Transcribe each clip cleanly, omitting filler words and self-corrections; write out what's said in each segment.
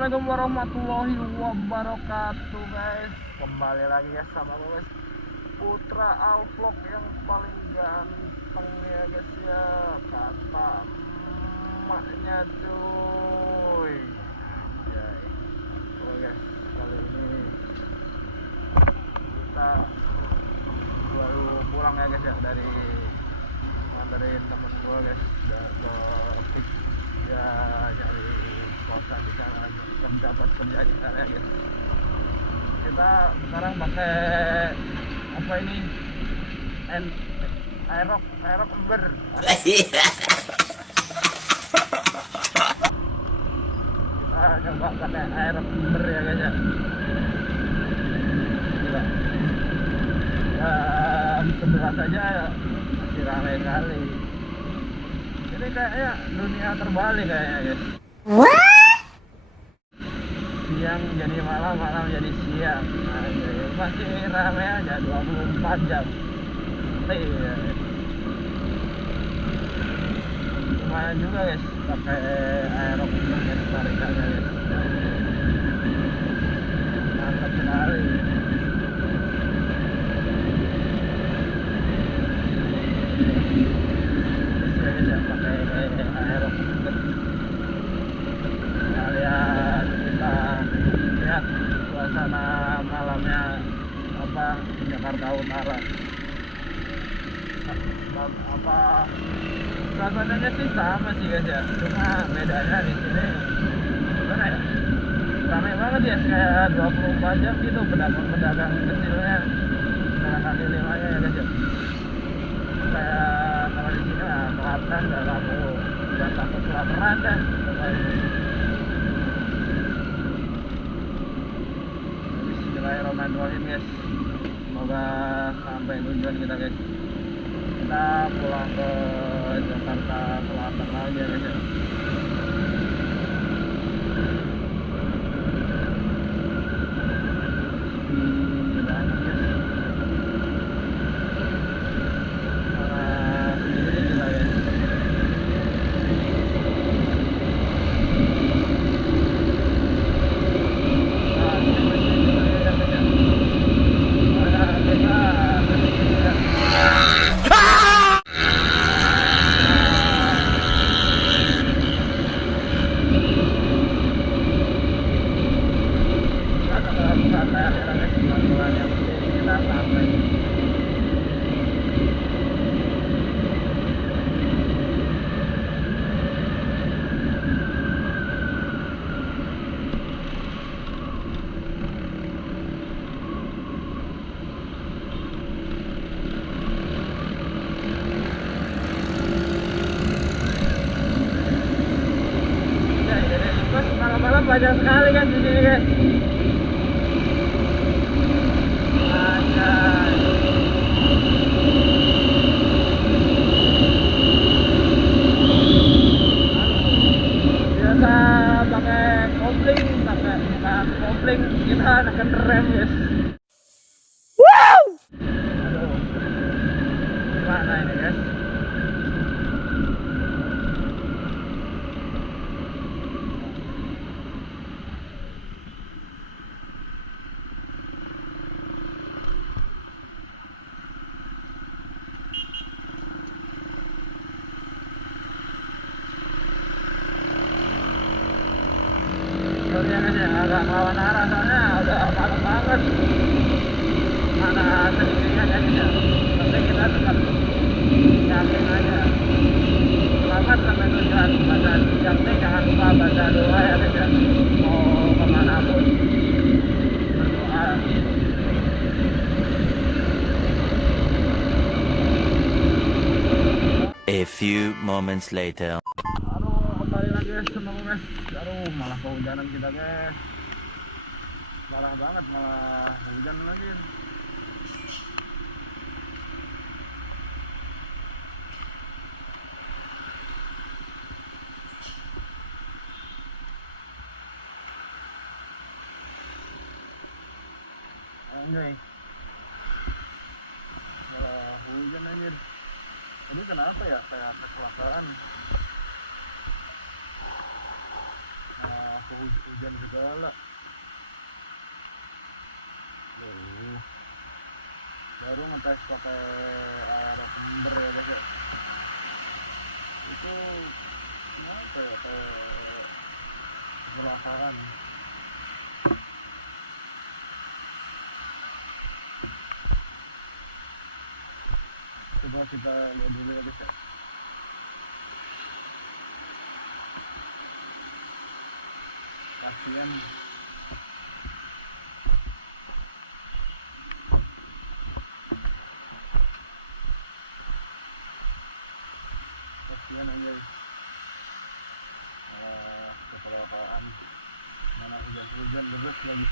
Assalamualaikum warahmatullahi wabarakatuh guys. Kembali lagi guys sama gue guys, Putra Alvlog yang paling ganteng ya guys ya, kata emaknya cuy. Anjay. Oke guys, kali ini kita baru pulang ya guys ya, dari nganterin temen gue guys ke Pik ya, nyari kosan di sana, dapat kerja di sana ya guys. Kita sekarang pakai apa ini, aerok ember. Kita coba pakai aerok ember ya guys ya. Gila. Sebelah saja masih ramai kali. Ini kayaknya dunia terbalik kayaknya guys. Siang jadi malam, malam jadi siang. Nah, jadi masih ramai aja 24 jam. Stay ya. Lumayan juga guys pakai aerok guys, tarikannya guys. Mantap sekali. Bisa pakai aerok sekalian kita lihat suasana malamnya apa Jakarta Utara. Apa suasananya sih sama sih guys ya, cuma bedanya di sini gimana ya, ramai banget ya, kayak 24 jam gitu pedagang-pedagang kecilnya, pedagang kaki limanya ya guys ya. Kayak kalau di sini lah kelihatan nggak takut kelaparan kan. Bismillahirrahmanirrahim guys, semoga sampai tujuan kita guys. Kita pulang ke Jakarta Selatan lagi ya guys ya. Malam-malam banyak sekali kan di sini guys. Biasa pakai kopling, bukan kopling, kita neken rem guys. Wow. Aduh, gimana ini guys? Agak lawan arah soalnya udah panas banget, mana sendirian aja, tapi kita tetap yakin aja. Selamat sampai tujuan. Baca jamnya jangan lupa baca doa ya guys ya, mau kemanapun berdoa. A few moments later. Kembali lagi guys sama gue guys. Malah kehujanan kita guys, parah banget, malah hujan lagi. Anjay, malah hujan anjir. Ini kenapa ya kayak kecelakaan? hujan segala. Baru ngetes pakai air ember ya guys ya. Itu apa ya, kayak kecelakaan. Coba kita lihat dulu ya guys ya. Kasian aja, kecelakaan, mana hujan deras lagi.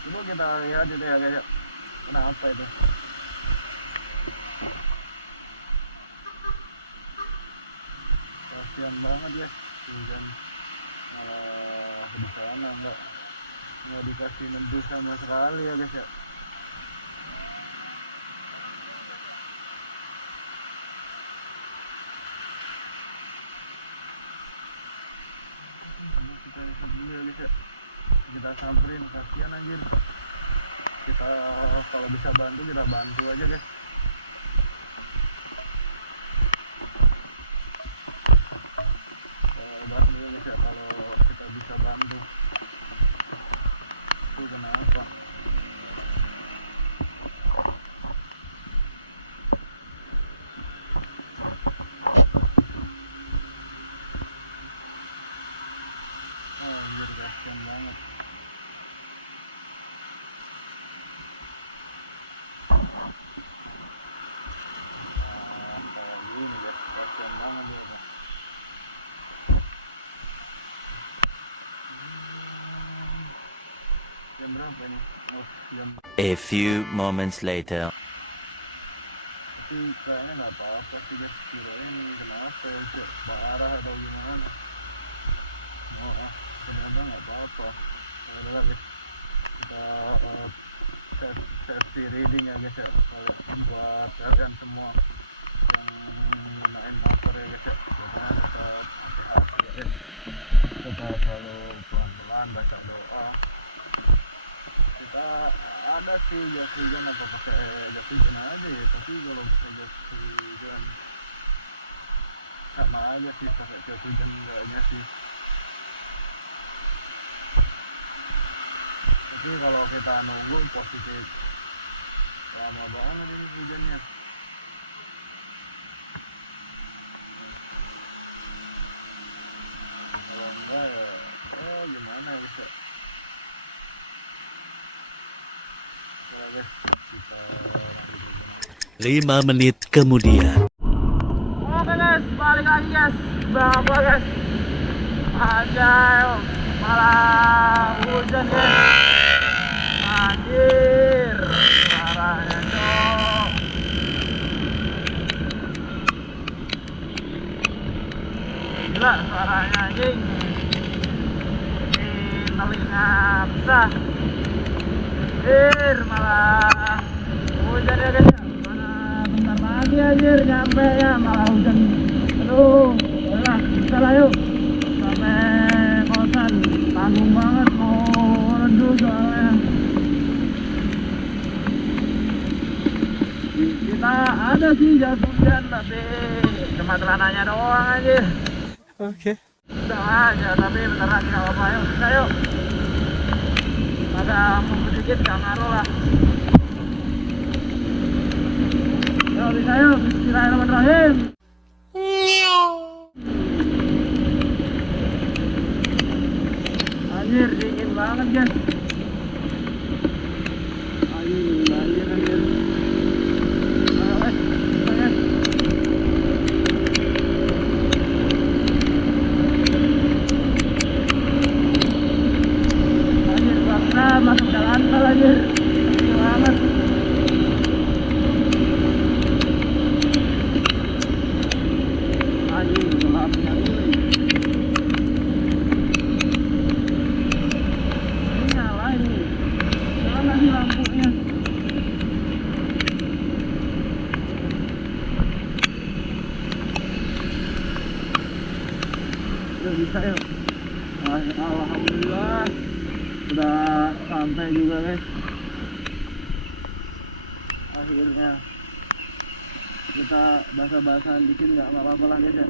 Coba kita lihat itu ya guys ya, kenapa itu. Kasian banget ya, hujan malah di sana nggak dikasih neduh sama sekali ya guys ya. Kita lihat dulu ya guys ya, kita samperin, kasian anjir. Kita kalau bisa bantu kita bantu aja guys. Bantu guys ya, kalau kita bisa bantu. Itu kenapa? Anjir, kasian banget. Jam berapa ini? Oh, jam. A few moments later. Tapi kayaknya nggak apa-apa sih guys. Kirain kenapa ya, parah atau gimana? Ternyata nggak apa-apa. Adalah guys, kita safety reading ya guys ya. Kalau buat kalian semua yang gunain motor ya guys ya, tetap hati-hati ya. Tetap selalu pelan-pelan, baca doa. Kita ada sih jas hujan, apa pakai jas hujan aja ya, tapi kalau pakai jas hujan sama aja sih, pakai jas hujan enggaknya sih. Tapi kalau kita nunggu positif lama banget ini hujannya. Kalau enggak ya gimana ya guys ya. 5 menit kemudian. Oke guys, balik lagi guys. Bang guys. Anjay, malah hujan guys. Anjir, parahnya cok. Gila suaranya anjing. Di telinga bisa. Malah hujan ya guys. Mana bentar lagi anjir nyampe ya, malah hujan. Aduh, udah bisa lah yuk sampai kosan. Tanggung banget mau redup soalnya. Kita ada sih jas hujan tapi cuma celananya doang aja. Oke. Udah aja, tapi bentar lagi nggak apa-apa. Yuk, bisa yuk. Ada mau sedikit nggak ngaruh lah. Yuk bisa yuk. Bismillahirrahmanirrahim. Anjir, dingin banget guys. Anjir. Masuk jalan tol aja, kecil banget. Anjing, gelapnya dulu. bisa ya. Alhamdulillah udah sampai juga guys. Akhirnya kita basah-basahan dikit nggak apa-apa lah guys ya.